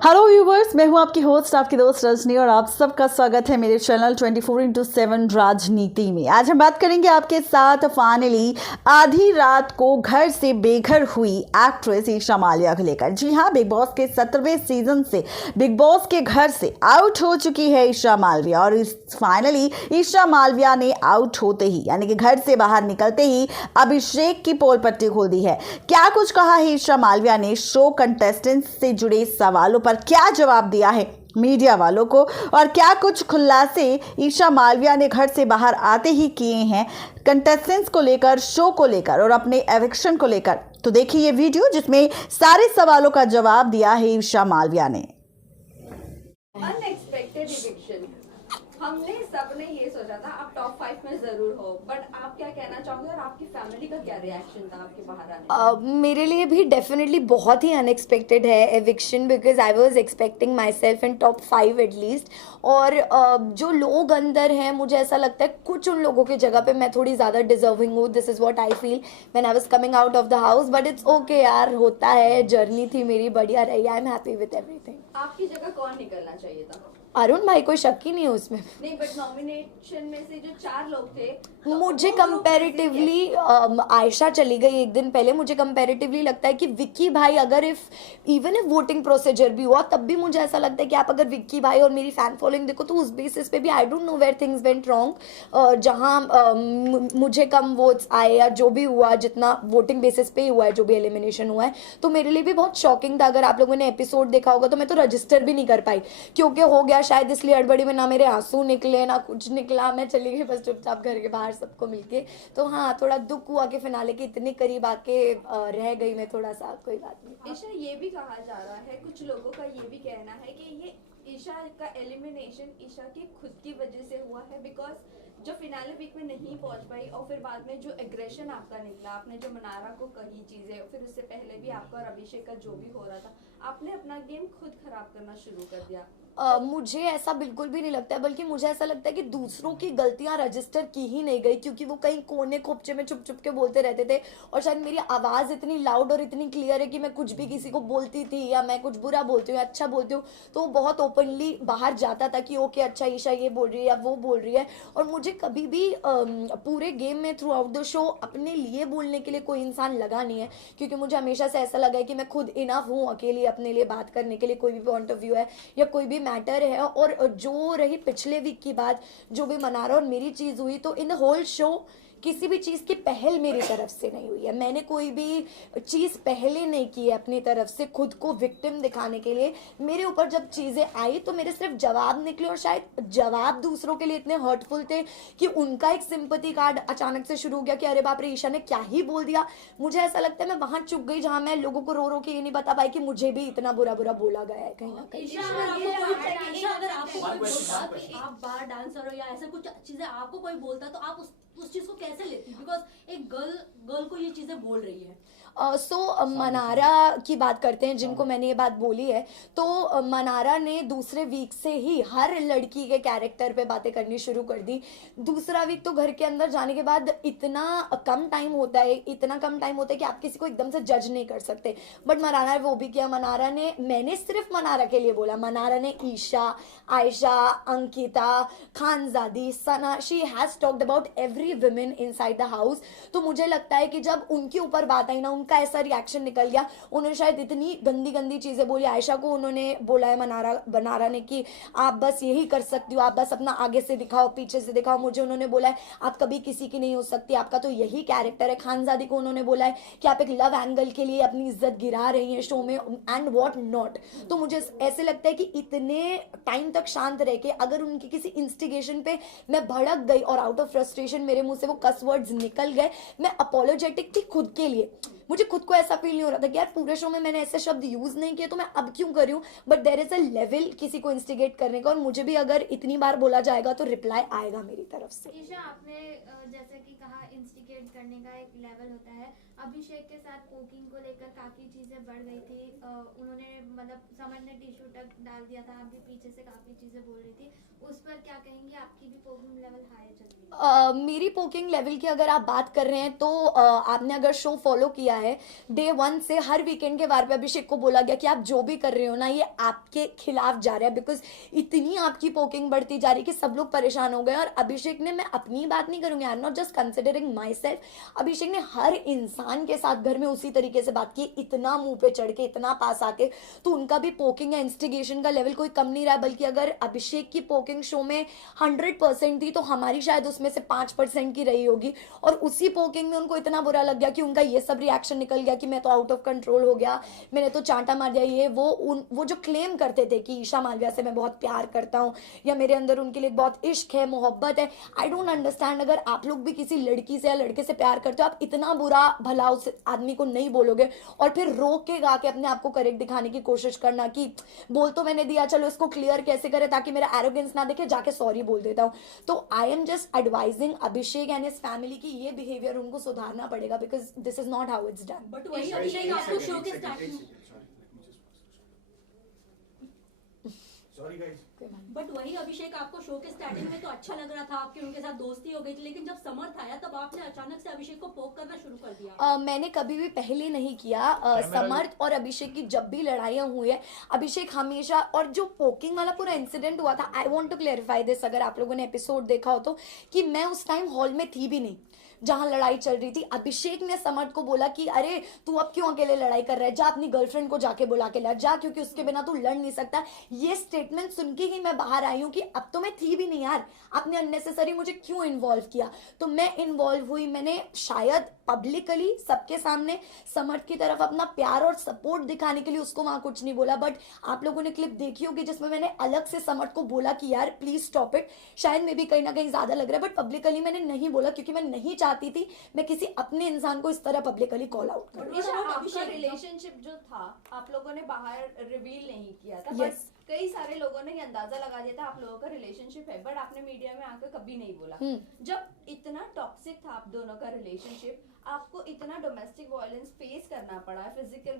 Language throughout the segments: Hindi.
हेलो व्यूवर्स, मैं हूं आपकी होस्ट, आपकी दोस्त रजनी, और आप सबका स्वागत है मेरे चैनल 24x7 राजनीति में। आज हम बात करेंगे आपके साथ फाइनली आधी रात को घर से बेघर हुई एक्ट्रेस ईशा मालिया को लेकर। जी हां, बिग बॉस के 17वें सीजन से बिग बॉस के घर से आउट हो चुकी है ईशा मालविया, और फाइनली ईशा मालविया ने आउट होते ही यानी कि घर से बाहर निकलते ही अभिषेक की पोल पट्टी खोल दी है। क्या कुछ कहा है ईशा मालविया ने, शो कंटेस्टेंट्स से जुड़े सवालों पर क्या जवाब दिया है मीडिया वालों को, और क्या कुछ खुलासे ईशा मालविया ने घर से बाहर आते ही किए हैं कंटेस्टेंट्स को लेकर, शो को लेकर और अपने एविक्शन को लेकर। तो देखिए ये वीडियो जिसमें सारे सवालों का जवाब दिया है ईशा मालविया ने। अनएक्सपेक्टेड इविक्शन, हमने सबने ये सोचा था आप टॉप 5 में जरूर हो, बट आप क्या कहना चाहोगे और आपकी फैमिली का क्या रिएक्शन था आपके बाहर आने का? मेरे लिए भी डेफिनेटली बहुत ही अनएक्सपेक्टेड है eviction, because I was expecting my self in top 5 at least. और जो लोग अंदर हैं, मुझे ऐसा लगता है कुछ उन लोगों की जगह पे मैं थोड़ी ज़्यादा डिजर्विंग हूँ। This is what I feel when I was coming out of the house, but it's okay यार, होता है, जर्नी थी मेरी, बढ़िया रही, I am happy with everything. आपकी जगह कौन निकलना चाहिए था? अरुण भाई, कोई शक ही नहीं है उसमें। नहीं, बट नॉमिनेशन में से जो 4 लोग थे, मुझे कंपैरेटिवली आयशा चली गई एक दिन पहले। मुझे कंपैरेटिवली लगता है कि विक्की भाई, अगर इवन इफ वोटिंग प्रोसीजर भी हुआ तब भी मुझे ऐसा लगता है कि आप अगर विक्की भाई और मेरी फैन फॉलोइंग देखो तो उस बेसिस पे भी I don't know where things went wrong. जहाँ मुझे कम वोट्स आए या जो भी हुआ, जितना वोटिंग बेसिस पे ही हुआ है, जो भी एलिमिनेशन हुआ है, तो मेरे लिए भी बहुत शॉकिंग था। अगर आप लोगों ने एपिसोड देखा होगा तो मैं तो रजिस्टर भी नहीं कर पाई, क्योंकि हो गया शायद इसलिए हड़बड़ी में, ना मेरे आंसू निकले ना कुछ निकला, मैं चली गई बस चुपचाप घर के बाहर सबको मिलके। तो हाँ, थोड़ा दुख हुआ कि फिनाले के इतने करीब आके रह गई मैं थोड़ा सा। कोई बात नहीं। ईशा, ये भी कहा जा रहा है, कुछ लोगों का ये भी कहना है कि ये ईशा का एलिमिनेशन ईशा की खुद की वजह से हुआ है, बिकॉज जो फिनाले वीक में नहीं पहुंच पाई और फिर बाद में जो एग्रेशन आपका निकला, आपने जो मनारा को कही चीजें, फिर उससे पहले भी आपका और अभिषेक का जो भी हो रहा था, आपने अपना गेम खुद खराब करना शुरू कर दिया। मुझे ऐसा बिल्कुल भी नहीं लगता है, बल्कि मुझे ऐसा लगता है कि दूसरों की गलतियां रजिस्टर की ही नहीं गई, क्योंकि वो कहीं कोने खोपचे में चुप चुप के बोलते रहते थे। और शायद मेरी आवाज़ इतनी लाउड और इतनी क्लियर है कि मैं कुछ भी किसी को बोलती थी, या मैं कुछ बुरा बोलती हूँ या अच्छा बोलती हूँ, तो वो बहुत ओपनली बाहर जाता था कि ओके अच्छा, ईशा ये बोल रही है या वो बोल रही है। और मुझे कभी भी पूरे गेम में थ्रू आउट द शो अपने लिए बोलने के लिए कोई इंसान लगा नहीं है, क्योंकि मुझे हमेशा से ऐसा लगा है कि मैं खुद इनफ हूँ अकेली अपने लिए बात करने के लिए, कोई भी पॉइंट ऑफ व्यू है या कोई भी मैटर है। और जो रही पिछले वीक की बात, जो भी मनारा और मेरी चीज़ हुई, तो इन द होल शो किसी भी चीज़ की पहल मेरी तरफ से नहीं हुई है। मैंने कोई भी चीज़ पहले नहीं की है अपनी तरफ से खुद को विक्टिम दिखाने के लिए। मेरे ऊपर जब चीज़ें आई तो मेरे सिर्फ जवाब निकले, और शायद जवाब दूसरों के लिए इतने हर्टफुल थे कि उनका एक सिंपैथी कार्ड अचानक से शुरू हो गया कि अरे बाप रे, ईशा ने क्या ही बोल दिया। मुझे ऐसा लगता है मैं वहां चुप गई जहां मैं लोगों को रो रो के ये नहीं बता पाई कि मुझे भी इतना बुरा बुरा बोला गया है कहीं ना कहीं। अगर आपको कोई बोलता कि आप बार डांसर हो या ऐसा कुछ चीजें आपको कोई बोलता, तो आप उस चीज को कैसे लेती? बिकॉज एक गर्ल को ये चीजें बोल रही है। मनारा की बात करते हैं, जिनको मैंने ये बात बोली है। तो मनारा ने दूसरे वीक से ही हर लड़की के कैरेक्टर पे बातें करनी शुरू कर दी। दूसरा वीक तो घर के अंदर जाने के बाद इतना कम टाइम होता है, कि आप किसी को एकदम से जज नहीं कर सकते, बट मनारा ने वो भी किया। मनारा ने, मैंने सिर्फ मनारा के लिए बोला, मनारा ने Isha, Ayesha, Ankita, Khanzaadi, Sana, she has talked about every women inside the house. तो मुझे लगता है कि जब उनके ऊपर बात आई ना, उनका ऐसा रिएक्शन निकल गया। उन्होंने शायद इतनी गंदी गंदी चीजें बोली। आयशा को उन्होंने बोला है मनारा ने कि आप बस यही कर सकती हो, आप बस अपना आगे से दिखाओ, पीछे से दिखाओ। मुझे उन्होंने बोला है आप कभी किसी की नहीं हो सकती, आपका तो यही कैरेक्टर है। खानजादी को उन्होंने बोला है कि आप एक लव एंगल के लिए अपनी इज्जत गिरा रही हैं शो में, एंड व्हाट नॉट। तो मुझे ऐसे लगता है कि इतने टाइम तक शांत रह के अगर उनकी किसी इंस्टिगेशन पे मैं भड़क गई और आउट ऑफ फ्रस्ट्रेशन मेरे मुंह से वो कस वर्ड्स निकल गए, मैं अपोलोजेटिक थी खुद के लिए। मुझे खुद को ऐसा फील नहीं हो रहा था कि यार पूरे शो में मैंने ऐसे शब्द यूज नहीं किए तो मैं अब क्यों कर रही हूँ। But there is a level किसी को इंस्टिगेट करने का, और मुझे भी अगर इतनी बार बोला जाएगा तो रिप्लाई आएगा मेरी तरफ से। ईशा, आपने जैसे कि कहा इंस्टिगेट करने का एक लेवल होता है। अभिषेक के साथ पोकिंग को लेकर काफी चीजें बढ़ गई थी। उन्होंने मतलब समर ने टिश्यू तक डाल दिया था, आप भी पीछे से काफी चीजें बोल रही थी, उस पर क्या कहेंगे? आपकी भी पोकिंग लेवल हाई चल रही है? मेरी पोकिंग लेवल की अगर आप बात कर रहे हैं तो आपने अगर शो फॉलो किया है, डे 1 से हर वीकेंड के बार पे अभिषेक को बोला गया कि आप जो भी कर रहे हो ना ये आपके खिलाफ जा रहा है, बिकॉज इतनी आपकी पोकिंग बढ़ती जा रही कि सब लोग परेशान हो गए। और अभिषेक ने, मैं अपनी बात नहीं करूंगी, I am not just considering myself, Abhishek ने हर इंसान के साथ घर में उसी तरीके से बात की, इतना मुंह पे चढ़ के, इतना पास आके। तो उनका भी पोकिंग या इंस्टिगेशन का लेवल कोई कम नहीं रहा, बल्कि अगर अभिषेक की पोकिंग शो में 100% थी तो हमारी शायद उसमें से 5% की रही होगी। और उसी पोकिंग में उनको इतना बुरा लग गया कि उनका ये सब रिएक्शन निकल गया कि मैं तो आउट ऑफ कंट्रोल हो गया, मैंने तो चांटा मार दिया। ये वो जो क्लेम करते थे कि ईशा मालविया से मैं बहुत प्यार करता हूँ या मेरे अंदर उनके लिए बहुत इश्क है, मोहब्बत है, आई डोंट अंडरस्टैंड। अगर आप लोग भी किसी लड़की से या लड़के से प्यार करते हो, आप इतना बुरा भला उस आदमी को नहीं बोलोगे और फिर रोक के गा के अपने आप को करेक्ट दिखाने की कोशिश करना कि बोल तो मैंने दिया, चलो इसको क्लियर कैसे करे ताकि मेरा एरोगेंस ना देखे, जाके सॉरी बोल देता हूँ। तो I am just advising Abhishek and his family की ये बिहेवियर उनको सुधारना पड़ेगा, because this is not how it's done. But वही अभिषेक आपको शो के स्टार्टिंग बट वही अभिषेक आपको शो के स्टार्टिंग में तो अच्छा लग रहा था, आपकी उनके साथ दोस्ती हो गई थी, लेकिन जब समर्थ आया तब आपने अचानक से अभिषेक को पोक करना शुरू कर दिया। मैंने कभी भी पहले नहीं किया। समर्थ और अभिषेक की जब भी लड़ाइयाँ हुई है, अभिषेक हमेशा, और जो पोकिंग वाला पूरा इंसिडेंट हुआ था, I want to clarify this, अगर आप लोगों ने एपिसोड देखा हो तो, कि मैं उस टाइम हॉल में थी भी नहीं जहां लड़ाई चल रही थी। अभिषेक ने समर्थ को बोला कि अरे तू अब क्यों अकेले लड़ाई कर रहा है, जा अपनी गर्लफ्रेंड को जाके बुला के ला, जा, क्योंकि उसके बिना तू लड़ नहीं सकता। ये स्टेटमेंट सुन के ही मैं बाहर आई हूँ कि अब तो मैं थी भी नहीं यार, आपने अननेसेसरी मुझे क्यों इन्वॉल्व किया। तो मैं इन्वॉल्व हुई, मैंने शायद पब्लिकली सबके सामने समर्थ की तरफ अपना प्यार और सपोर्ट दिखाने के लिए उसको वहां कुछ नहीं बोला। बट आप लोगों ने क्लिप देखी होगी जिसमें मैंने अलग से समर्थ को बोला कि यार प्लीज स्टॉप इट, शायद मे भी कहीं ना कहीं ज्यादा लग रहा है, बट पब्लिकली मैंने नहीं बोला क्योंकि मैं नहीं चाहती थी मैं किसी अपने इंसान को इस तरह पब्लिकली कॉल आउट करूं। आपका रिलेशनशिप जो था आप लोगों ने बाहर रिवील नहीं किया था, Yes. बट कई सारे लोगों ने ये अंदाजा लगा दिया था आप लोगों का रिलेशनशिप है, बट आपने मीडिया में आकर कभी नहीं बोला। जब इतना टॉक्सिक था आप दोनों का रिलेशनशिप, आपको इतना डोमेस्टिक वायलेंस फेस करना पड़ा, फिजिकल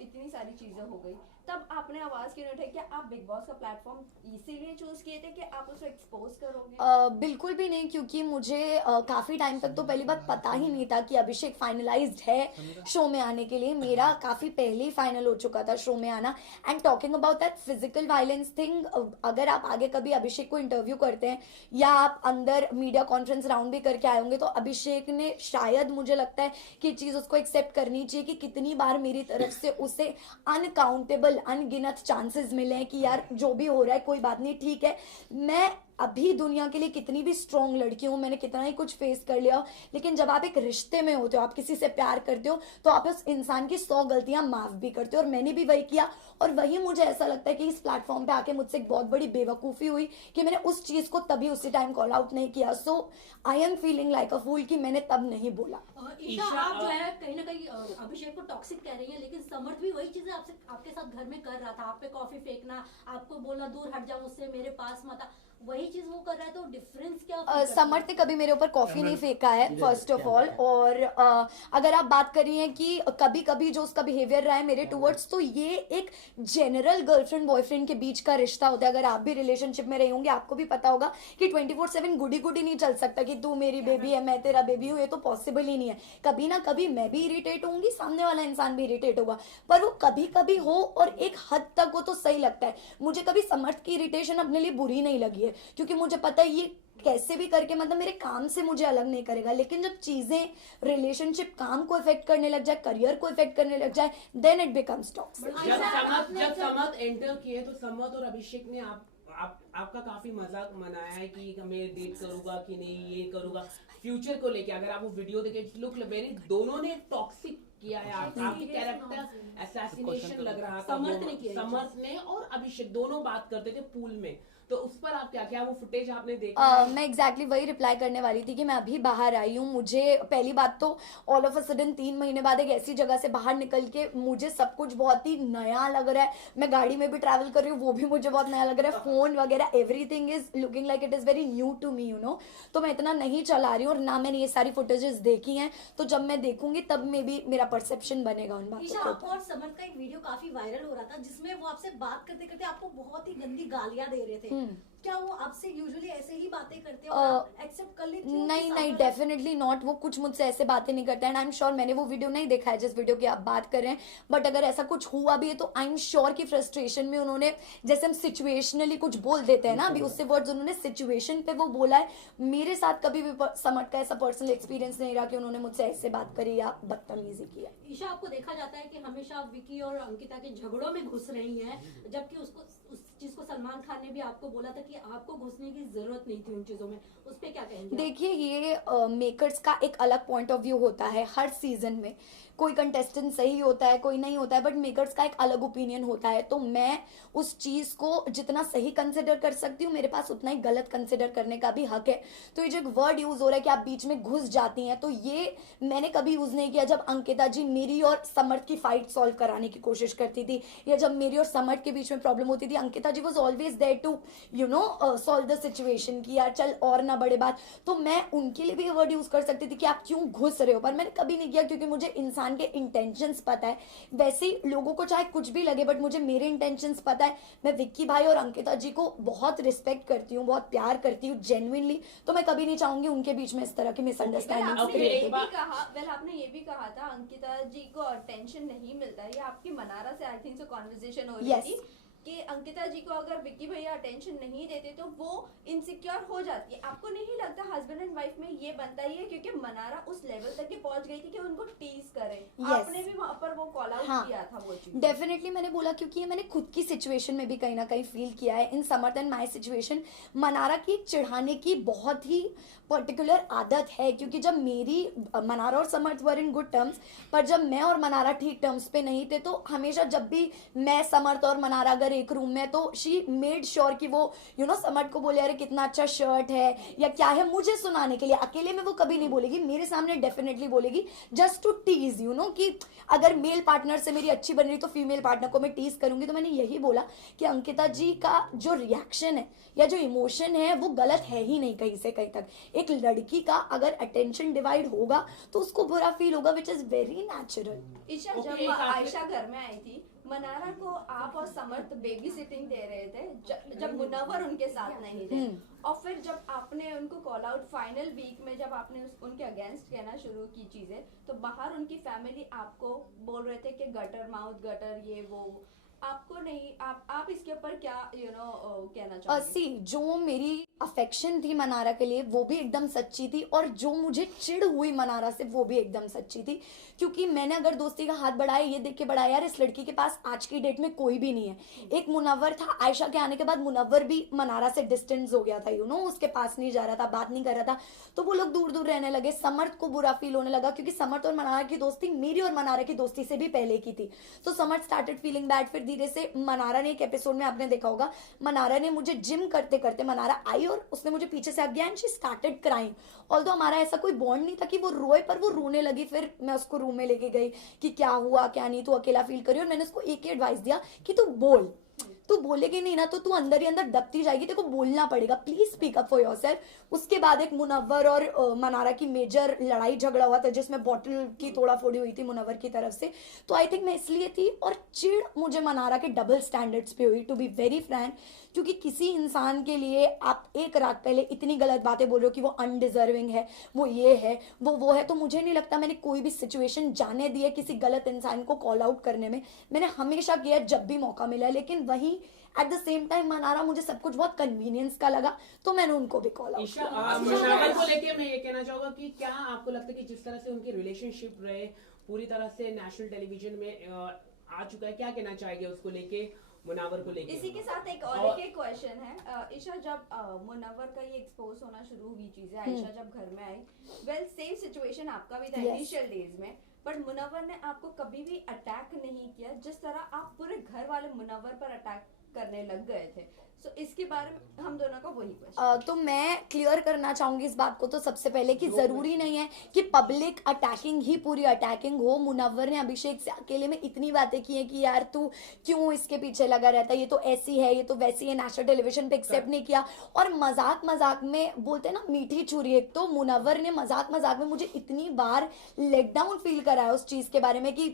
इतनी सारी चीजें हो गई, तब आपने आवाज क्यों नहीं उठाई? क्या आप बिग बॉस का प्लेटफॉर्म इसीलिए चूज किए थे कि आप उसको एक्सपोज करोगे? बिल्कुल भी नहीं, क्योंकि मुझे काफी टाइम तक तो पहली बात पता ही नहीं था कि अभिषेक फाइनलाइज्ड है शो में आने के लिए। मेरा काफी पहले ही फाइनल हो चुका था शो में आना। And talking about that physical violence thing, अगर आप आगे कभी अभिषेक को इंटरव्यू करते हैं या आप अंदर मीडिया कॉन्फ्रेंस राउंड भी करके आए होंगे, तो अभिषेक ने शायद, मुझे लगता है कि चीज उसको एक्सेप्ट करनी चाहिए कि कितनी बार मेरी तरफ से उसे अनकाउंटेबल, अनगिनत चांसेस मिले हैं कि यार जो भी हो रहा है कोई बात नहीं, ठीक है, मैं अभी दुनिया के लिए कितनी भी स्ट्रॉन्ग लड़की हूँ, मैंने कितना ही कुछ फेस कर लिया, लेकिन जब आप एक रिश्ते में होते हो, आप किसी से प्यार करते हो, तो आप उस इंसान की 100 गलतियां माफ भी करते हो। और मैंने भी वही किया, और वही मुझे ऐसा लगता है कि इस प्लेटफॉर्म पे आके मुझसे एक बहुत बड़ी बेवकूफ़ी हुई कि मैंने उस चीज़ को तभी उसी टाइम कॉल आउट नहीं किया। So I am feeling like a fool कि मैंने तब नहीं बोला। ईशा, आप जो है कहीं ना कहीं अभिषेक को टॉक्सिक कह रही है, लेकिन समर्थ भी वही चीजें आपसे, आपके साथ घर में कर रहा था, आप पे कॉफी फेंकना, आपको बोलना दूर हट जाओ मुझसे, मेरे पास मत आ, वही चीज वो कर रहा है, तो डिफरेंस क्या? समर्थ ने कभी मेरे ऊपर कॉफी नहीं फेंका है फर्स्ट ऑफ ऑल। और अगर आप बात कर रही हैं कि कभी कभी जो उसका बिहेवियर रहा है मेरे टूवर्ड्स, तो ये एक जनरल गर्लफ्रेंड बॉयफ्रेंड के बीच का रिश्ता होता है। अगर आप भी रिलेशनशिप में रहे होंगे आपको भी पता होगा कि 24/7 गुडी गुडी नहीं चल सकता कि तू मेरी बेबी है मैं तेरा बेबी हूँ, ये तो पॉसिबल ही नहीं है। कभी ना कभी मैं भी इरिटेट होंगी, सामने वाला इंसान भी इरिटेट होगा, पर वो कभी कभी हो और एक हद तक वो तो सही लगता है। मुझे कभी समर्थ की इरिटेशन अपने लिए बुरी नहीं लगी है, क्योंकि मुझे पता है ये कैसे भी करके मतलब मेरे काम से मुझे अलग नहीं करेगा। लेकिन जब चीजें रिलेशनशिप काम को इफेक्ट करने लग जाए, करियर को इफेक्ट करने लग जाए, देन इट बिकम्स टॉक्सिक। जब समर्थ एंटर किए तो समर्थ और अभिषेक ने आपका काफी मजाक मनाया है कि मैं डेट करूंगा कि नहीं, ये करूंगा फ्यूचर को लेके। अगर आप वो वीडियो देखे, लुक वेरी, दोनों ने टॉक्सिक किया है, आपकी कैरेक्टर असैसिनेशन लग रहा था। समर्थ ने और अभिषेक दोनों बात करते थे पूल में, तो उस पर आप क्या वो फुटेज आपने देखा? मैं एग्जैक्टली वही रिप्लाई करने वाली थी कि मैं अभी बाहर आई हूँ। मुझे पहली बात तो ऑल ऑफ अ सडन 3 महीने बाद एक ऐसी जगह से बाहर निकल के मुझे सब कुछ बहुत ही नया लग रहा है। मैं गाड़ी में भी ट्रैवल कर रही हूँ, वो भी मुझे बहुत नया लग रहा है। फोन वगैरह everything is looking like it is very new to me, you know. तो मैं इतना नहीं चला रही हूँ और ना मैंने ये सारी फुटेजेस देखी हैं, तो जब मैं देखूंगी तब में भी मेरा परसेप्शन बनेगा उन बातों ईशा, के आपको ऊपर। और समर्थ का एक वीडियो काफी वायरल हो रहा था जिसमें वो आपसे बात करते करते आपको बहुत ही गंदी गालियां दे रहे थे, क्या वो आपसे यूजुअली ऐसे ही बातें करते हैं और आप एक्सेप्ट कर लेते हो? नहीं नहीं, डेफिनेटली नॉट। वो कुछ मुझसे ऐसे बातें नहीं करते एंड आई एम श्योर, मैंने वो वीडियो नहीं देखा है जिस वीडियो की आप बात कर रहे हैं, बट अगर ऐसा कुछ हुआ भी है तो आई एम श्योर कि फ्रस्ट्रेशन में उन्होंने, जैसे हम सिचुएशनली कुछ बोल देते हैं ना, अभी उससे वर्ड्स उन्होंने सिचुएशन पे वो बोला है। मेरे साथ कभी भी समट का ऐसा पर्सनल एक्सपीरियंस नहीं रहा कि उन्होंने मुझसे ऐसे बात करी या बदतमीजी की है। ईशा, आपको देखा जाता है कि हमेशा आप विकी और अंकिता के झगड़ों में घुस रही हैं, जबकि उसको उस चीज को सलमान खान ने भी आपको बोला था कि आपको घुसने की जरूरत नहीं थी उन चीजों में। उस पे क्या कहेंगे आप? देखिए, ये मेकर्स का एक अलग पॉइंट ऑफ व्यू होता है हर सीजन में। कोई कंटेस्टेंट सही होता है, कोई नहीं होता है, बट मेकर्स का एक अलग ओपिनियन होता है। तो मैं उस चीज़ को जितना सही कंसिडर कर सकती हूँ, मेरे पास उतना ही गलत कंसिडर करने का भी हक है। तो ये जो एक वर्ड यूज़ हो रहा है कि आप बीच में घुस जाती हैं, तो ये मैंने कभी यूज़ नहीं किया। जब अंकिता जी मेरी और समर्थ की फाइट सॉल्व कराने की कोशिश करती थी, या जब मेरी और समर्थ के बीच में प्रॉब्लम होती थी, Ankita ji was always there to solve the situation की यार चल और ना बड़े बात। तो मैं उनके लिए भी ये वर्ड यूज़ कर सकती थी कि आप क्यों घुस रहे हो, पर मैंने कभी नहीं किया, क्योंकि मुझे इंसान के इंटेंशंस पता है। वैसे ही लोगों को चाहे कुछ भी लगे, बट मुझे मेरे इंटेंशंस पता है। मैं विक्की भाई और अंकिता जी को बहुत रिस्पेक्ट करती हूँ, बहुत प्यार करती हूँ जेन्युइनली। तो मैं कभी नहीं चाहूंगी उनके बीच में इस तरह की मिसअंडरस्टैंडिंग आपने एक ये भी बात- कहा, आपने ये भी कहा था अंकिता जी को अटेंशन नहीं मिलता है। ये आपकी मनारा से आई थिंक सो कॉन्वर्सेशन हो रही Yes. थी कि अंकिता जी को अगर विक्की भैया अटेंशन नहीं देते तो वो इनसिक्योर हो जाती है। आपको नहीं लगता हस्बैंड एंड वाइफ में ये बनता ही है, क्योंकि मनारा उस लेवल तक के पहुंच गई थी कि उनको टीज करे। Yes. आपने भी वहां पर वो कॉल आउट हाँ, किया था वो चीज। डेफिनेटली मैंने बोला, क्योंकि ये मैंने खुद की सिचुएशन में भी कहीं ना कहीं फील किया है। इन समर्थ एंड माई सिचुएशन, मनारा की चिढ़ाने की बहुत ही पर्टिकुलर आदत है, क्योंकि जब मेरी मनारा और समर्थ वर इन गुड टर्म्स, पर जब मैं और मनारा ठीक टर्म्स पे नहीं थे, तो हमेशा जब भी मैं, समर्थ और मनारा अगर एक रूम में, तो शी मेड श्योर कि वो समर्थ को बोले अरे कितना अच्छा शर्ट है या क्या है, मुझे सुनाने के लिए। अकेले में वो कभी नहीं बोलेगी, मेरे सामने डेफिनेटली बोलेगी, जस्ट टू टीज कि अगर मेल पार्टनर से मेरी अच्छी बन रही तो फीमेल पार्टनर को मैं टीज करूंगी। तो मैंने यही बोला कि अंकिता जी का जो रिएक्शन है या जो इमोशन है वो गलत है ही नहीं कहीं से कहीं तक। एक लड़की का अगर अटेंशन डिवाइड होगा तो उसको बुरा फील होगा, which is very natural. Isha, Okay, जब एक आपने- आयशा घर में आई थी, मनारा को आप और समर्थ बेबी सिटिंग दे रहे थे जब मुनव्वर उनके साथ नहीं थे। और फिर जब आपने उनको कॉल आउट फाइनल वीक में, जब आपने उनके अगेंस्ट कहना शुरू की चीजें, तो बाहर उनकी फैमिली आपको बोल रहे थे कि गटर माउथ, गटर ये वो। आपको नहीं, आप इसके ऊपर क्या कहना चाहोगे? सी, जो मेरी अफेक्शन थी मनारा के लिए वो भी एकदम सच्ची थी, और जो मुझे चिढ़ हुई मनारा से वो भी एकदम सच्ची थी। क्योंकि मैंने अगर दोस्ती का हाथ बढ़ाया, ये देख के बढ़ाया यार इस लड़की के पास आज की डेट में कोई भी नहीं है। एक मुनव्वर था, आयशा के आने के बाद मुनव्वर भी मनारा से डिस्टेंस हो गया था, उसके पास नहीं जा रहा था, बात नहीं कर रहा था, तो वो लोग दूर दूर रहने लगे। समर्थ को बुरा फील होने लगा, क्योंकि समर्थ और मनारा की दोस्ती मेरी और मनारा की दोस्ती से भी पहले की थी। तो समर्थ स्टार्टेड फीलिंग बैड। फिर धीरे से मनारा ने, एक एपिसोड में आपने देखा होगा, मनारा ने मुझे जिम करते करते, मनारा आई और उसने मुझे पीछे से गया and she started crying. Although हमारा ऐसा कोई बॉन्ड नहीं था कि वो रोए, पर वो रोने लगी। फिर मैं उसको रूम में लेके गई कि क्या हुआ क्या नहीं, तू अकेला फील करी, और मैंने उसको एक ही एडवाइस दिया कि तू बोल, तू बोलेगी नहीं ना तो तू अंदर ही अंदर दबती जाएगी, तेरे को बोलना पड़ेगा, please speak up for yourself. उसके बाद एक मुनव्वर और मनारा की मेजर लड़ाई झगड़ा हुआ था, जिसमें बॉटल की तोड़ा फोड़ी हुई थी मुनव्वर की तरफ से। तो आई थिंक मैं इसलिए थी, और चिढ़ मुझे मनारा के डबल स्टैंडर्ड्स पे हुई, टू बी वेरी फ्रैंक। क्योंकि किसी इंसान के लिए आप एक रात पहले इतनी गलत बातें बोल रहे हो कि वो अनडिजर्विंग है, वो ये है, वो है, तो मुझे नहीं लगता मैंने कोई भी सिचुएशन जाने दी है किसी गलत इंसान को कॉल आउट करने में। मैंने हमेशा किया जब भी मौका मिला, लेकिन वहीं at the same time Mannara मुझे सब कुछ बहुत कन्वीनियंस का लगा, तो मैंने उनको भी कॉल आउट ईशा, किया। मुशावर को लेके मैं ये कहना चाहूंगा कि क्या आपको लगता है कि जिस तरह से उनकी रिलेशनशिप रहे पूरी तरह से नेशनल टेलीविजन में आ चुका है, क्या कहना चाहेंगे उसको लेके, मुनावर को लेके? इसी के साथ एक और एक क्वेश्चन है ईशा, जब मुनव्वर का ये एक्सपोज होना शुरू हुई चीजें, आयशा जब घर में आई, वेल सेम सिचुएशन आपका भी था Yes. इनिशियल डेज में, बट मुनव्वर ने आपको कभी भी अटैक नहीं किया जिस तरह आप पूरे घर वाले मुनव्वर पर अटैक करने लग गए थे। सो इसके बारे में हम दोनों का वही क्वेश्चन। तो मैं क्लियर करना चाहूंगी इस बात को, तो सबसे पहले कि जरूरी नहीं है कि पब्लिक अटैकिंग ही पूरी अटैकिंग हो। मुनव्वर ने अभिषेक से अकेले में इतनी बातें की हैं कि यार तू क्यों इसके पीछे लगा रहता है, ये तो ऐसी है, ये तो वैसी है, नेशनल टेलीविजन पे एक्सेप्ट नहीं किया। और मजाक मजाक में बोलते हैं ना मीठी छुरी, एक तो मुनव्वर ने मजाक मजाक में मुझे इतनी बार लेट डाउन फील कराया उस चीज के बारे में कि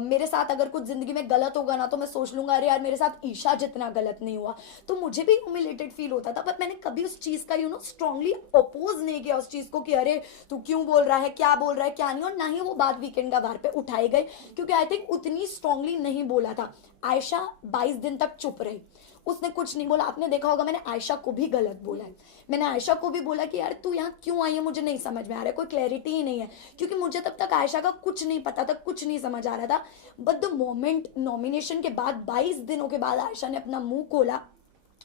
मेरे साथ अगर कुछ जिंदगी में गलत होगा ना तो मैं सोच लूंगा अरे यार मेरे साथ ईशा आयशा जितना गलत नहीं हुआ। तो मुझे भी ह्यूमिलेटेड फील होता था, पर मैंने कभी उस चीज़ का स्ट्रांगली अपोज नहीं किया उस चीज़ को कि अरे तू क्यों बोल रहा है, क्या बोल रहा है, क्या नहीं। और ना ही वो बात वीकेंड का बार पे उठाई गई, क्योंकि आई थिंक उतनी स्ट्रांगली नहीं बोला था। आयशा 22 दिन तक चुप रही, उसने कुछ नहीं बोला। आपने देखा होगा मैंने आयशा को भी गलत बोला है, मैंने आयशा को भी बोला कि यार तू यहाँ क्यों आई है, मुझे नहीं समझ में आ रहा है, कोई क्लैरिटी ही नहीं है, क्योंकि मुझे तब तक आयशा का कुछ नहीं पता था, कुछ नहीं समझ आ रहा था। बट द मोमेंट नॉमिनेशन के बाद 22 दिनों के बाद आयशा ने अपना मुंह खोला,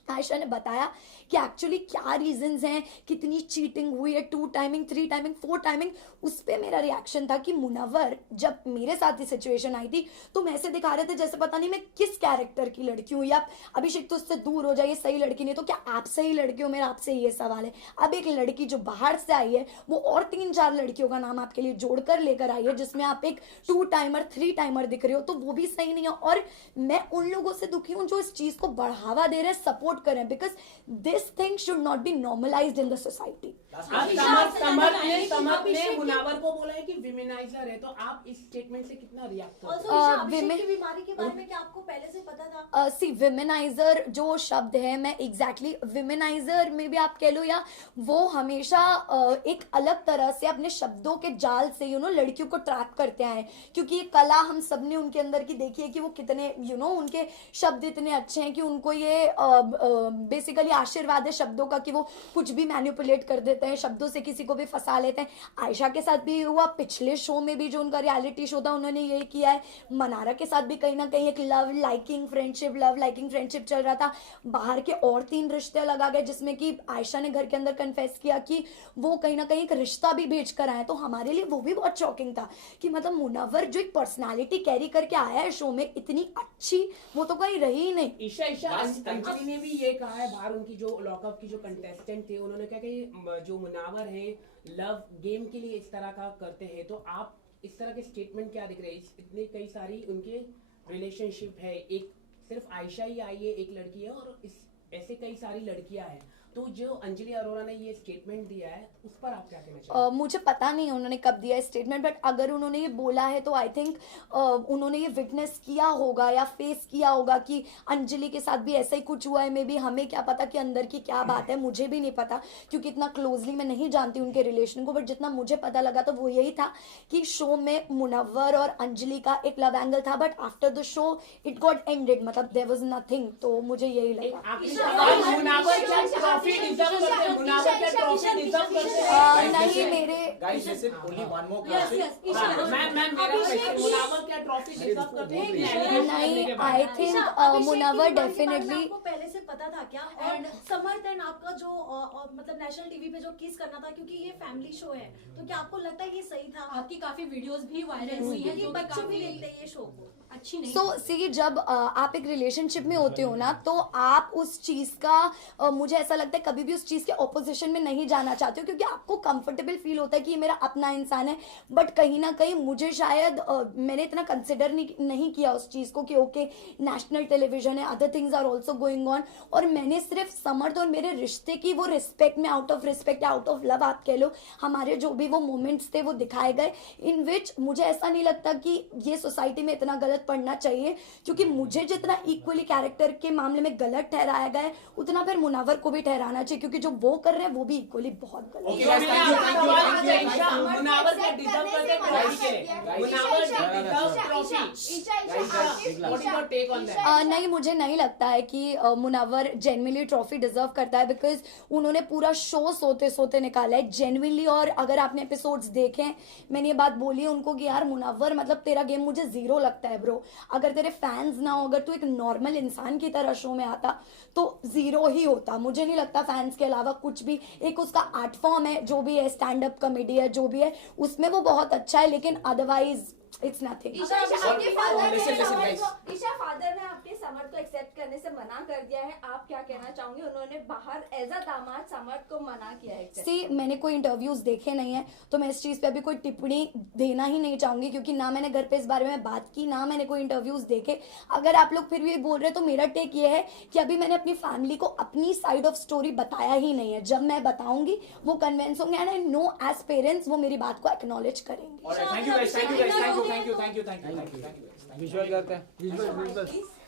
आयशा ने बताया कि एक्चुअली क्या रीजंस हैं, कितनी चीटिंग हुई है, 2 टाइमिंग 3 टाइमिंग 4 टाइमिंग। उस पर मेरा रिएक्शन था कि मुनव्वर जब मेरे साथ ही सिचुएशन आई थी तो मैं ऐसे दिखा रहे थे जैसे पता नहीं मैं किस कैरेक्टर की लड़की हूँ, या अभिषेक तो उससे दूर हो जाइए, सही लड़की नहीं तो क्या आप सही लड़की हो, मेरा आपसे ये सवाल है। अब एक लड़की जो बाहर से आई है वो और 3-4 लड़कियों का नाम आपके लिए जोड़कर लेकर आई है, जिसमें आप एक 2 टाइमर 3 टाइमर दिख रहे हो, तो वो भी सही नहीं है। और मैं उन लोगों से दुखी हूँ जो इस चीज को बढ़ावा दे रहे हैं, सपोर्ट करें, because this thing should not be normalised in the society. Samar ने मुनावर को बोला है कि विमेनाइजर है, तो आप इस स्टेटमेंट से कितना रिएक्ट करते Also, हो? ईशा, अभिषेक की बीमारी के बारे में क्या आपको पहले से पता था? सी विमेनाइजर जो शब्द है, मैं एग्जैक्टली विमेनाइजर में भी आप कह लो, या वो हमेशा एक अलग तरह से अपने शब्दों के जाल से लड़कियों को ट्रैप करते हैं, क्योंकि ये कला हम सब ने उनके अंदर की देखी है कि वो कितने उनके शब्द इतने अच्छे हैं कि उनको ये बेसिकली आशीर्वाद है शब्दों का, कि वो कुछ भी मैनिपुलेट कर देते हैं, शब्दों से किसी को भी फंसा लेते हैं। आयशा के साथ भी हुआ, पिछले शो में भी जो उनका रियलिटी शो था उन्होंने यही किया है। मनारा के साथ भी कहीं ना कहीं एक लव लाइकिंग फ्रेंडशिप चल रहा था। बाहर के और 3 रिश्ते लगा गए, जिसमें कि आयशा ने घर के अंदर कन्फेस किया कि वो कहीं ना कहीं एक रिश्ता भी भेज कर आए। तो हमारे लिए वो भी बहुत शॉकिंग था कि मतलब मुनव्वर जो एक पर्सनालिटी कैरी करके आया है शो में, इतनी अच्छी वो तो कहीं रही ही नहीं। ईशा अंजलि ने भी ये कहा है, बाहर उनकी जो लॉकअप की जो कंटेस्टेंट थे उन्होंने कहा कि जो मुनावर है लव गेम के लिए इस तरह का करते हैं, तो आप इस तरह के स्टेटमेंट क्या दिख रहे हैं? इतने कई सारी उनके रिलेशनशिप है, एक सिर्फ आयशा ही आई है, एक लड़की है, और ऐसे कई सारी लड़कियां हैं, तो जो अंजलि अरोरा ने ये स्टेटमेंट दिया है उस पर आप क्या कहना चाहते हैं? मुझे पता नहीं है उन्होंने कब दिया स्टेटमेंट, बट अगर उन्होंने ये बोला है तो आई थिंक उन्होंने ये विटनेस किया होगा या फेस किया होगा कि अंजलि के साथ भी ऐसा ही कुछ हुआ है। मे बी हमें क्या पता कि अंदर की क्या बात है, मुझे भी नहीं पता, क्योंकि इतना क्लोजली मैं नहीं जानती उनके रिलेशन को। बट जितना मुझे पता लगा तो वो यही था कि शो में मुनव्वर और अंजलि का एक लव एंगल था, but after the show it got ended, मतलब देयर वाज नथिंग। तो मुझे यही लगा। नहीं मेरे Guys, this is only one more Yes, question. yes, Isha. नहीं, आई थिंक मुनव्वर डेफिनेटली आपको पहले से पता था क्या? और समर्थ एंड आपका जो मतलब नेशनल टीवी पे जो किस करना था, क्योंकि ये फैमिली शो है, तो क्या आपको लगता है ये सही था? आपकी काफी वीडियोस भी वायरल हुई है, जो बच्चे भी देखते हैं ये शो को, अच्छी नहीं। सो सी जब आप एक रिलेशनशिप में होते हो ना, तो आप उस चीज का मुझे ऐसा लगता है कभी भी उस चीज के ऑपोजिशन में नहीं जाना चाहते हो, क्योंकि आपको कंफर्टेबल फील होता है कि ये मेरा अपना इंसान है। बट कहीं ना कहीं मुझे शायद मैंने इतना कंसिडर नहीं किया उस चीज को कि ओके नेशनल टेलीविजन है, other things are also going on, और मैंने सिर्फ समर्थ और मेरे रिश्ते की वो रिस्पेक्ट में, आउट ऑफ रिस्पेक्ट या आउट ऑफ लव आप कह लो, हमारे जो भी वो मोमेंट्स थे वो दिखाए गए, इन विच मुझे ऐसा नहीं लगता कि ये सोसाइटी में इतना गलत पड़ना चाहिए, क्योंकि मुझे जितना इक्वली कैरेक्टर के मामले में गलत ठहराया गया है उतना फिर मुनव्वर को भी ठहराना चाहिए, क्योंकि जो वो कर रहे हैं वो भी इक्वली बहुत गलत है। Okay, guys, thank you. Munawar क्या डिजर्व करते हैं ट्रॉफी के लिए? Munawar deserve trophy. What is your take on that? नहीं, मुझे नहीं लगता है कि मुनव्वर जेन्युइनली ट्रॉफी डिजर्व करता है, बिकॉज उन्होंने पूरा शो सोते सोते निकाला है जेन्युइनली। और अगर आपने एपिसोड्स देखे, मैंने ये बात बोली है उनको कि यार मुनव्वर मतलब तेरा गेम मुझे 0 लगता है ब्रो, अगर तेरे फैंस ना हो, अगर तू एक नॉर्मल इंसान की तरह शो में आता तो 0 ही होता। मुझे नहीं लगता फैंस के अलावा कुछ भी, एक उसका आर्ट फॉर्म है जो भी है, स्टैंड अप कॉमेडी है जो भी है, उसमें वो बहुत अच्छा है, लेकिन अदरवाइज इट्स नथिंग। ईशा आपके Listen, फादर ने आपके समर्थ को एक्सेप्ट करने से मना कर दिया है, आप क्या कहना चाहोगे? उन्होंने बाहर एज अ दामाद समर्थ को मना किया है। सी मैंने कोई इंटरव्यूज देखे नहीं है, तो मैं इस चीज पे अभी कोई टिप्पणी देना ही नहीं चाहूंगी, क्योंकि ना मैंने घर पे इस बारे में बात की, ना मैंने कोई इंटरव्यूज देखे। अगर आप लोग फिर भी बोल रहे हैं तो मेरा टेक ये है कि अभी मैंने अपनी फैमिली को अपनी साइड ऑफ स्टोरी बताया ही नहीं है। जब मैं बताऊंगी वो कन्विंस होंगे, and I know as parents वो मेरी बात को एक्नॉलेज करेंगे। All right, thank you guys, thank you guys, thank you, thank you, thank you, thank you, thank you, thank you, guys. Thank you. Visual करते हैं।